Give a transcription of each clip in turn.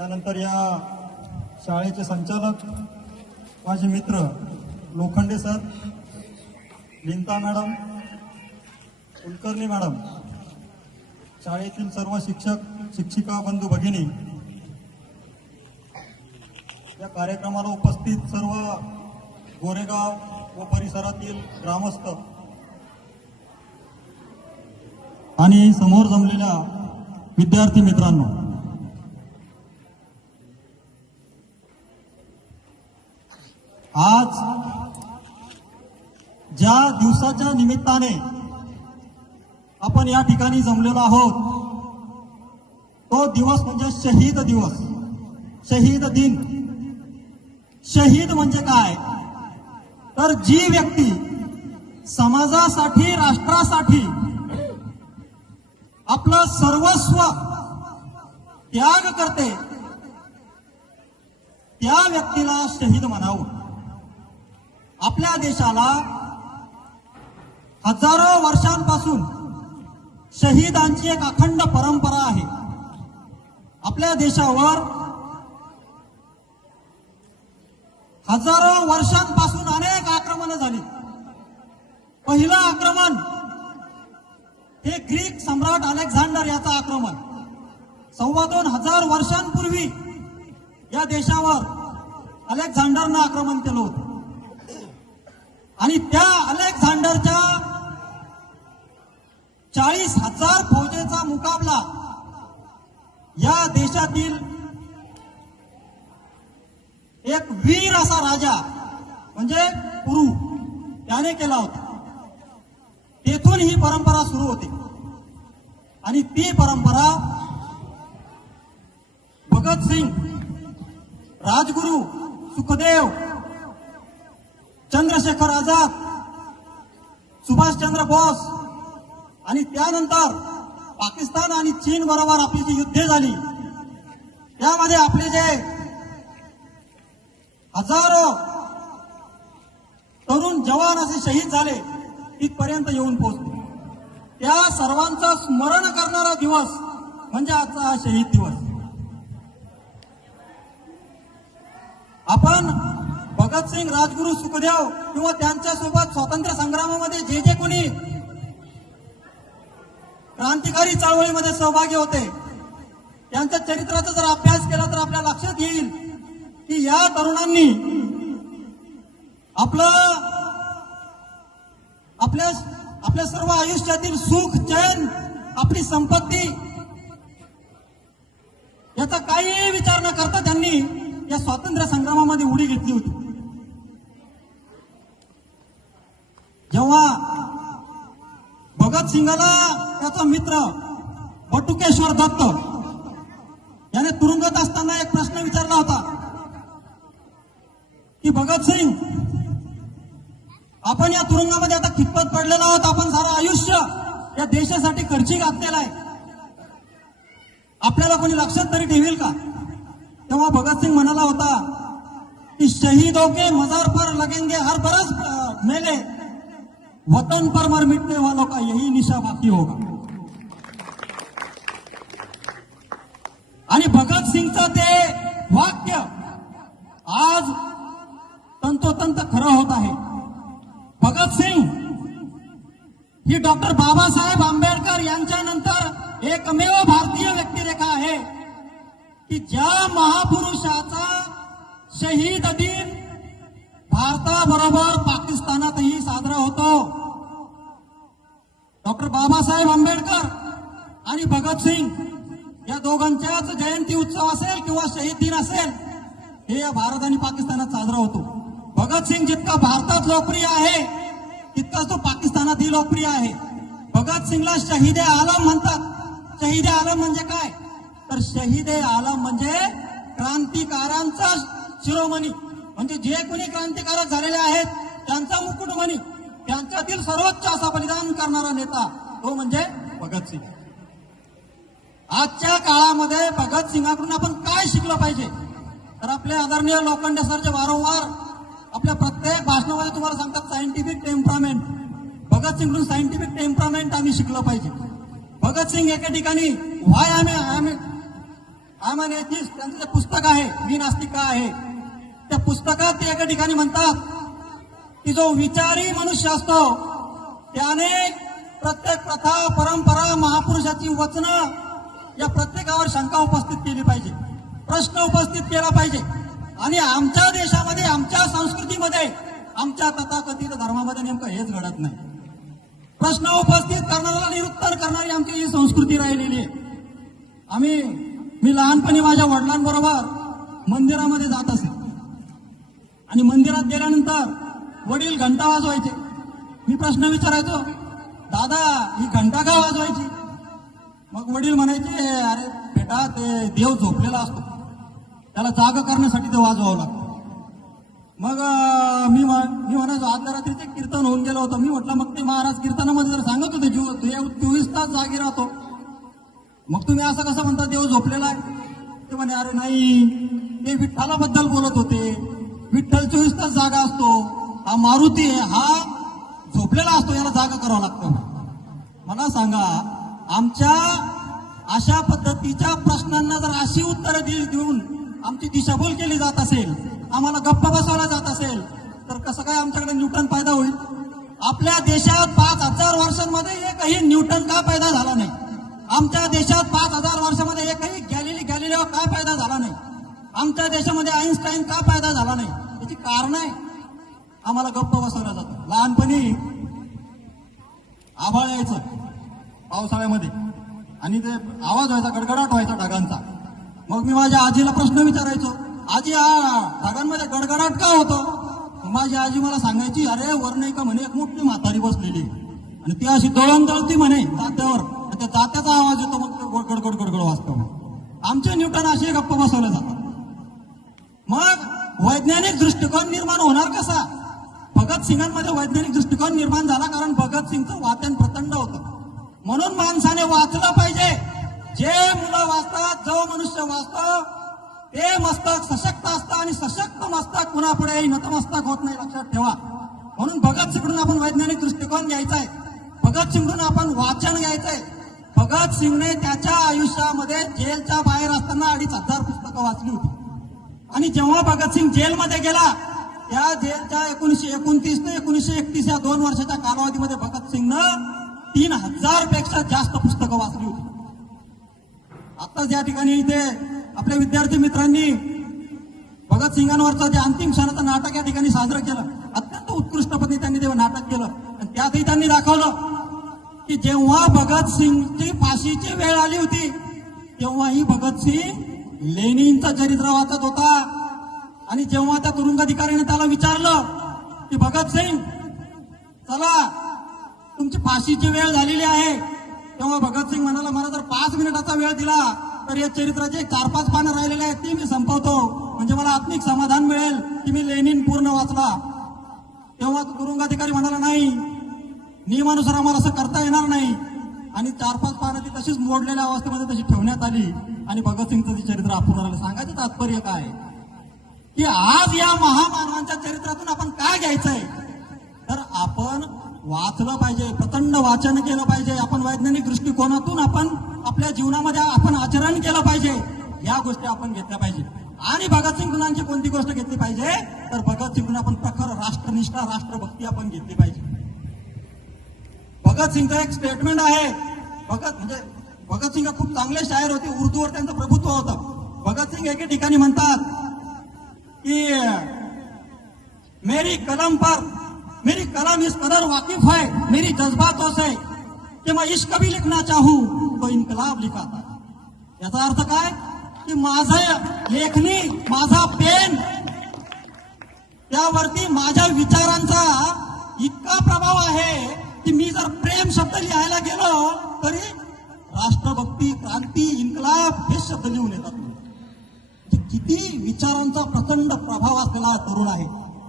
त्यानंतर या शाळेचे संचालक माझे मित्र Lokhande sir Linta madam Kulkarni madam शाळेतील सर्व शिक्षक शिक्षिका बंधू भगिनी या कार्यक्रमाला उपस्थित सर्व गोरेगाव व परिसरातील ग्रामस्थ आणि समोर जमलेल्या विद्यार्थी मित्रांनो आज ज्या दिवसाच्या निमित्ताने आपण या ठिकाणी जमलेलो आहोत तो दिवस म्हणजे शहीद दिवस. शहीद दिन. शहीद म्हणजे काय? तर जी व्यक्ती समाजासाठी राष्ट्रासाठी आपलं सर्वस्व त्याग करते त्या व्यक्तीला शहीद म्हणावं. आपल्या देशाला हजारो वर्षांपासून शहीदांची एक अखंड परंपरा आहे. आपल्या देशावर हजारो वर्षांपासून अनेक आक्रमणं झाली. पहिलं आक्रमण हे ग्रीक सम्राट अलेक्झांडर याचं आक्रमण. सव्वा दोन हजार वर्षांपूर्वी या देशावर अलेक्झांडरनं आक्रमण केलं होतं. आणि त्या अलेक्झांडरच्या चाळीस हजार फौजेचा मुकाबला या देशातील एक वीर असा राजा म्हणजे कुरु त्याने केला होता. तेथून ही परंपरा सुरू होते. आणि ती परंपरा भगतसिंग राजगुरु सुखदेव चंद्रशेखर आझाद सुभाषचंद्र बोस आणि त्यानंतर पाकिस्तान आणि चीन बरोबर आपली जी युद्धे झाली त्यामध्ये आपले जे हजारो तरुण जवान असे शहीद झाले तिथपर्यंत येऊन पोहोचले. त्या सर्वांचं स्मरण करणारा दिवस म्हणजे आजचा हा शहीद दिवस. आपण भगतसिंग राजगुरू सुखदेव किंवा त्यांच्यासोबत स्वातंत्र्य संग्रामामध्ये जे जे कोणी क्रांतिकारी चळवळीमध्ये सहभागी होते त्यांच्या चरित्राचा जर अभ्यास केला तर आपल्या लक्षात येईल की या तरुणांनी आपलं आपल्या आपल्या सर्व आयुष्यातील सुख चैन आपली संपत्ती याचा काही विचार न करता त्यांनी या स्वातंत्र्य संग्रामामध्ये उडी घेतली होती. जेव्हा भगतसिंगाला त्याचा मित्र बटुकेश्वर दत्त याने तुरुंगात असताना एक प्रश्न विचारला होता की भगतसिंग आपण या तुरुंगामध्ये आता कितपत पडलेलो आहोत? आपण सारं आयुष्य या देशासाठी खर्ची घातलेला आहे. आपल्याला कोणी लक्षात तरी ठेवील का? तेव्हा भगतसिंग म्हणाला होता की शहीद के मजार पर लगेंगे हर बरस मेले. वतन पर मर मिटने वालों का यही निशा बाकी होगा। आणि भगतसिंगचं ते वाक्य आज तंतोतंत खरं होत आहे. भगतसिंग ही डॉक्टर बाबासाहेब आंबेडकर यांच्यानंतर एकमेव भारतीय व्यक्तिरेखा आहे की ज्या महापुरुषाचा शहीद दिन भारताबरोबर पाकिस्तानातही साजरा होतो. डॉक्टर बाबासाहेब आंबेडकर आणि भगतसिंग या दोघांच्याच जयंती उत्सव असेल किंवा शहीद दिन असेल हे या भारत आणि पाकिस्तानात साजरा होतो. भगतसिंग जितका भारतात लोकप्रिय आहे तितकाच तो पाकिस्तानातही लोकप्रिय आहे. भगतसिंगला शहीद ए आलम म्हणतात. शहीद ए आलम म्हणजे काय? तर शहीद ए आलम म्हणजे क्रांतिकारांचा शिरोमणी. म्हणजे जे कोणी क्रांतिकारक झालेले आहेत त्यांचा मुकुटमणी. त्यांच्यातील सर्वोच्च असा बलिदान करणारा नेता तो म्हणजे भगतसिंग आजच्या काळामध्ये भगतसिंगाकडून आपण काय शिकलं पाहिजे? तर आपले आदरणीय लोखंडे सर जे वारंवार आपल्या प्रत्येक भाषणामध्ये तुम्हाला सांगतात सायंटिफिक टेम्परामेंट भगतसिंगकडून सायंटिफिक टेम्परामेंट आम्ही शिकलं पाहिजे. भगतसिंग एका ठिकाणी व्हाय आम्ही एम आय एथिस्ट त्यांचं जे पुस्तक आहे मी नास्तिक का आहे? त्या पुस्तकात ते एका ठिकाणी म्हणतात की जो विचारी मनुष्य असतो त्याने प्रत्येक प्रथा परंपरा महापुरुषाची वचनं या प्रत्येकावर शंका उपस्थित केली पाहिजे प्रश्न उपस्थित केला पाहिजे. आणि आमच्या देशामध्ये आमच्या संस्कृतीमध्ये आमच्या तथाकथित धर्मामध्ये नेमकं हेच घडत नाही. प्रश्न उपस्थित करणाऱ्याला निरुत्तर करणारी आमची ही संस्कृती राहिलेली आहे. आम्ही मी लहानपणी माझ्या वडिलांबरोबर मंदिरामध्ये जात असे. आणि मंदिरात गेल्यानंतर वडील घंटा वाजवायचे. मी प्रश्न विचारायचो दादा ही घंटा का वाजवायची? मग वडील म्हणायचे अरे बेटा ते देव झोपलेला असतो. त्याला जाग करण्यासाठी ते वाजवावं लागतं. मग मी मी म्हणायचो आदल्या रात्रीचे कीर्तन होऊन गेलं होतं. मी म्हटलं मग ते महाराज कीर्तनामध्ये जर सांगत होते जीव देव चोवीस तास जागी राहतो. मग तुम्ही असं कसं म्हणता देव झोपलेला आहे? ते म्हणे अरे नाही ते विठ्ठलाबद्दल बोलत होते. विठ्ठल चोवीस तास जागा असतो. हा मारुती हा झोपलेला असतो याला जागा करावं लागतं. मला सांगा आमच्या अशा पद्धतीच्या प्रश्नांना जर अशी उत्तरं देऊन आमची दिशाभूल केली जात असेल आम्हाला गप्प बसवला जात असेल तर कसं काय आमच्याकडे न्यूटन फायदा होईल? आपल्या देशात पाच हजार वर्षांमध्ये एकही न्यूटन का फायदा झाला नाही? आमच्या देशात पाच हजार वर्षामध्ये एकही गॅलिली गॅलिलिओ का फायदा झाला नाही? आमच्या देशामध्ये आईन्स्टाईन का फायदा झाला नाही? याची कारण आहे. आम्हाला गप्प बसवलं जातं लहानपणी आभाळ यायचं पावसाळ्यामध्ये. आणि ते आवाज व्हायचा गडगडाट व्हायचा ढगांचा. मग मी माझ्या आजीला प्रश्न विचारायचो आजी हा ढगांमध्ये गडगडाट का होतो? माझी आजी मला सांगायची अरे वर्ण का म्हणे एक मोठी म्हातारी बसलेली आणि ती अशी दळण दळती म्हणे जात्यावर त्या जात्याचा आवाज येतो मग गडगड गडगड वाजतो. आमचे न्यूटन असे गप्प बसवले जातात. मग वैज्ञानिक दृष्टिकोन निर्माण होणार कसा? भगत सिंगांमध्ये वैज्ञानिक दृष्टिकोन निर्माण झाला कारण भगतसिंगचं वाचन प्रचंड होतं. म्हणून माणसाने वाचलं पाहिजे. जे मुलं वाचतात जो मनुष्य वाचतो ते मस्तक सशक्त असतं आणि सशक्त मस्तक पुन्हा पुढे नतमस्तक होत नाही लक्षात ठेवा. म्हणून भगतसिंगकडून आपण वैज्ञानिक दृष्टिकोन घ्यायचा आहे भगतसिंगडून आपण वाचन घ्यायचंय. आहे भगतसिंगने त्याच्या आयुष्यामध्ये जेलच्या बाहेर असताना अडीच हजार पुस्तकं वाचली होती. आणि जेव्हा भगतसिंग जेलमध्ये गेला त्या जेलच्या एकोणीशे एकोणतीस ते एकोणीशे एकतीस या दोन वर्षाच्या कालावधीमध्ये भगतसिंगनं तीन हजारपेक्षा जास्त पुस्तकं वाचली होती. आता ज्या ठिकाणी इथे आपल्या विद्यार्थी मित्रांनी भगतसिंगांवरचं जे अंतिम क्षणाचं नाटक या ठिकाणी साजरं केलं अत्यंत उत्कृष्ट त्यांनी ते नाटक केलं. आणि त्यातही त्यांनी दाखवलं की जेव्हा भगतसिंगची फाशीची वेळ आली होती तेव्हाही भगतसिंग लेणींचा चरित्र वाचत होता. आणि जेव्हा त्या तुरुंगाधिकाऱ्याने त्याला विचारलं की भगतसिंग चला तुमची फाशीची वेळ झालेली आहे. तेव्हा भगतसिंग म्हणाला मला जर पाच मिनिटाचा वेळ दिला तर या चरित्राचे चार पाच पानं राहिलेले आहेत ती मी संपवतो. म्हणजे मला आत्मिक समाधान मिळेल की मी लेनिन पूर्ण वाचला. तेव्हा तो तुरुंगाधिकारी म्हणाला नाही नियमानुसार आम्हाला असं करता येणार नाही. आणि चार पाच पानं ती तशीच मोडलेल्या अवस्थेमध्ये तशी ठेवण्यात आली. आणि भगतसिंगचं ते चरित्र आपण सांगायचं तात्पर्य काय? की आज या महामानवांच्या चरित्रातून आपण काय घ्यायचंय? तर आपण वाचलं पाहिजे प्रचंड वाचन केलं पाहिजे. आपण वैज्ञानिक दृष्टिकोनातून आपण आपल्या जीवनामध्ये आपण आचरण केलं पाहिजे. या गोष्टी आपण घेतल्या पाहिजे. आणि भगतसिंग गुणांची कोणती गोष्ट घेतली पाहिजे? तर भगतसिंग गुण आपण प्रखर राष्ट्रनिष्ठा राष्ट्रभक्ती आपण घेतली पाहिजे. भगतसिंगचं एक स्टेटमेंट आहे. भगत म्हणजे भगतसिंग खूप चांगले शायर होते. उर्दूवर त्यांचं प्रभुत्व होतं. भगतसिंग एके ठिकाणी म्हणतात कि मेरी कलम पर मेरी कलम इस कदर वाकिफ है मेरी जज्बातों से कि मैं इश्क भी लिखना चाहूं तो इनकलाब लिखा था याचा अर्थ काय की माझं लेखणी माझा पेन त्यावरती माझ्या विचारांचा इतका प्रभाव आहे की मी जर प्रेम शब्द लिहायला गेलो तरी राष्ट्रभक्ती क्रांती इन्कलाब हे शब्द लिहून येतात. किती विचारांचा प्रचंड प्रभाव असलेला तरुण आहे.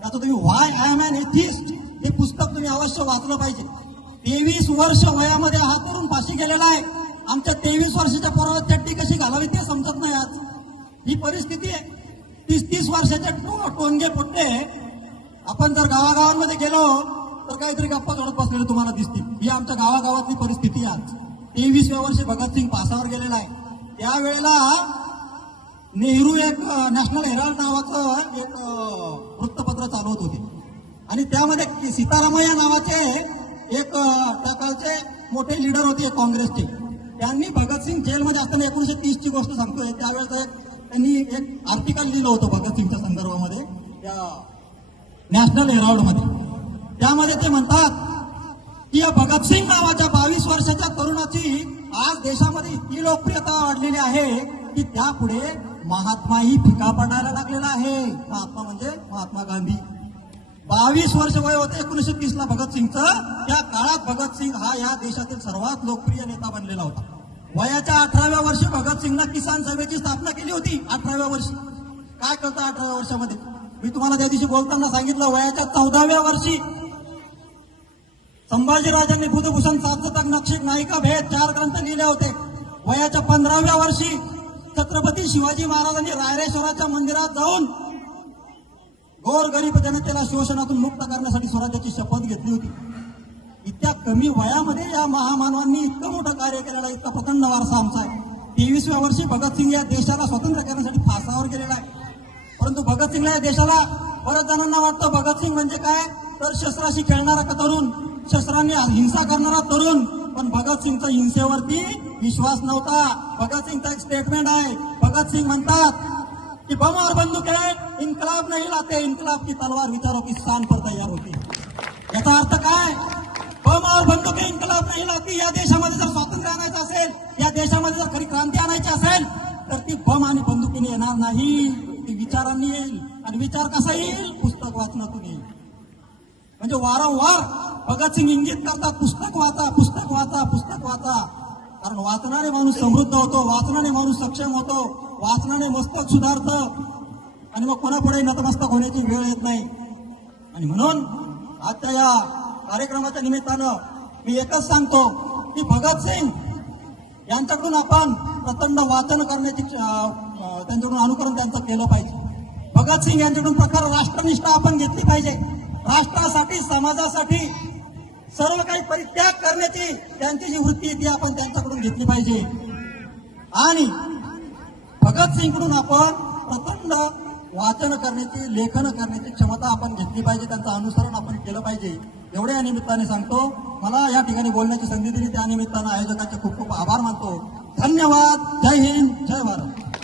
त्याचं तुम्ही why I am an atheist हे पुस्तक तुम्ही अवश्य वाचलं पाहिजे. तेवीस वर्ष वयामध्ये हा तरुण फाशी गेलेला आहे. आमच्या तेवीस वर्षाच्या पोराला चट्टी कशी घालावी ते समजत नाही आज. ही परिस्थिती आहे. तीस तीस वर्षाचे टोंगे पुट्टे आपण जर गावागावांमध्ये गेलो तर काहीतरी गप्पा जोडत बसलेले तुम्हाला दिसतील. ही आमच्या गावागावातली परिस्थिती आहे आज. तेवीसव्या वर्षी भगतसिंग पासावर गेलेला आहे. त्यावेळेला नेहरू एक नॅशनल हेराल्ड नावाचं एक वृत्तपत्र चालवत होते. आणि त्यामध्ये सीतारामय्या नावाचे एक प्रकारचे त्या कालचे मोठे लीडर होते काँग्रेसचे. त्यांनी भगतसिंग जेलमध्ये असताना एकोणीसशे तीसची गोष्ट सांगतोय. त्यावेळेस एक त्यांनी एक आर्टिकल लिहिलं होतं भगतसिंगच्या संदर्भामध्ये त्या नॅशनल हेराल्डमध्ये त्यामध्ये ते म्हणतात की या भगतसिंग नावाच्या बावीस वर्षाच्या तरुणाची आज देशामध्ये इतकी लोकप्रियता वाढलेली आहे की त्यापुढे महात्माही फिका पडायला लागलेला आहे. महात्मा म्हणजे महात्मा गांधी. बावीस वर्ष वय होते एकोणीसशे तीस ला भगतसिंगचं त्या काळात भगतसिंग हा या देशातील सर्वात लोकप्रिय नेता बनलेला होता. वयाच्या अठराव्या वर्षी भगतसिंगनं किसान सभेची स्थापना केली होती. अठराव्या वर्षी. काय करतं अठराव्या वर्षामध्ये? मी तुम्हाला त्या दिवशी बोलताना सांगितलं वयाच्या चौदाव्या वर्षी संभाजीराजांनी बुधभूषण तक नक्षिक नायिका भेद चार ग्रंथ लिहिले होते. वयाच्या पंधराव्या वर्षी छत्रपती शिवाजी महाराजांनी रायरेश्वराच्या मंदिरात जाऊन गोर गरीब जनतेला शोषणातून मुक्त करण्यासाठी स्वराज्याची शपथ घेतली होती. इतक्या कमी वयामध्ये या महामानवांनी इतकं मोठं कार्य केलेलं आहे इतका प्रचंड वारसा आमचा आहे. तेवीसव्या वर्षी भगतसिंग या देशाला स्वतंत्र करण्यासाठी फासावर गेलेला आहे. परंतु भगतसिंगला या देशाला बऱ्याच जणांना वाटतं भगतसिंग म्हणजे काय? तर शस्त्राशी खेळणारा का तरुण? शस्त्रांनी हिंसा करणारा तरुण? पण भगतसिंगचा हिंसेवरती विश्वास नव्हता. भगतसिंगचा एक स्टेटमेंट आहे. भगतसिंग म्हणतात की बम और आहे इन्कलाब नाही लाते. इन्कलाब की तलवार विचारो की स्थान पर तयार होती. याचा अर्थ काय? बम और बंदुके इन्कलाब नाही लाती. या देशामध्ये जर स्वातंत्र्य आणायचं असेल या देशामध्ये जर खरी क्रांती आणायची असेल तर ती बम आणि बंदुकीने येणार नाही. ती विचारांनी येईल. आणि विचार कसा येईल? पुस्तक वाचनातून येईल. म्हणजे वारंवार भगतसिंग इंगित करतात पुस्तक वाचा पुस्तक वाचा पुस्तक वाचा. कारण वाचणारे माणूस समृद्ध होतो वाचनाने माणूस सक्षम होतो वाचनाने मस्तक सुधारतं. आणि मग कोणापुढे नतमस्तक होण्याची वेळ येत नाही. आणि म्हणून आजच्या या कार्यक्रमाच्या निमित्तानं मी एकच सांगतो की भगतसिंग यांच्याकडून आपण प्रचंड वाचन करण्याची त्यांच्याकडून अनुकरण त्यांचं केलं पाहिजे. भगतसिंग यांच्याकडून प्रकार राष्ट्रनिष्ठा आपण घेतली पाहिजे. राष्ट्रासाठी समाजासाठी सर्व काही परित्याग करण्याची त्यांची जी वृत्ती आहे ती आपण त्यांच्याकडून घेतली पाहिजे. आणि भगतसिंगकडून आपण प्रचंड वाचन करण्याची लेखन करण्याची क्षमता आपण घेतली पाहिजे. त्यांचं अनुसरण आपण केलं पाहिजे. एवढे या निमित्ताने सांगतो. मला या ठिकाणी बोलण्याची संधी दिली. त्या निमित्तानं आयोजकांचे खूप खूप आभार मानतो. धन्यवाद. जय हिंद. जय भारत.